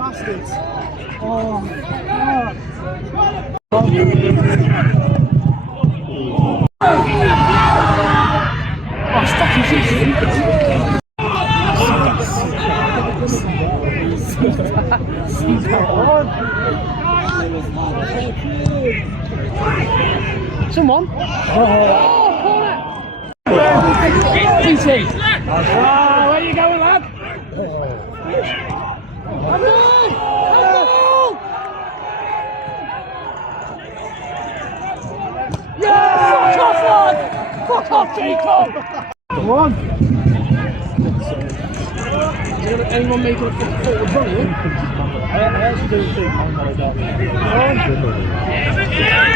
Bastards. Oh, stuck in someone? Corner! DT! Where you going, lad? Yeah! Fuck off, lad! Fuck off, Jacob! Come on! Is anyone making a forward run here? I actually don't think I'm going to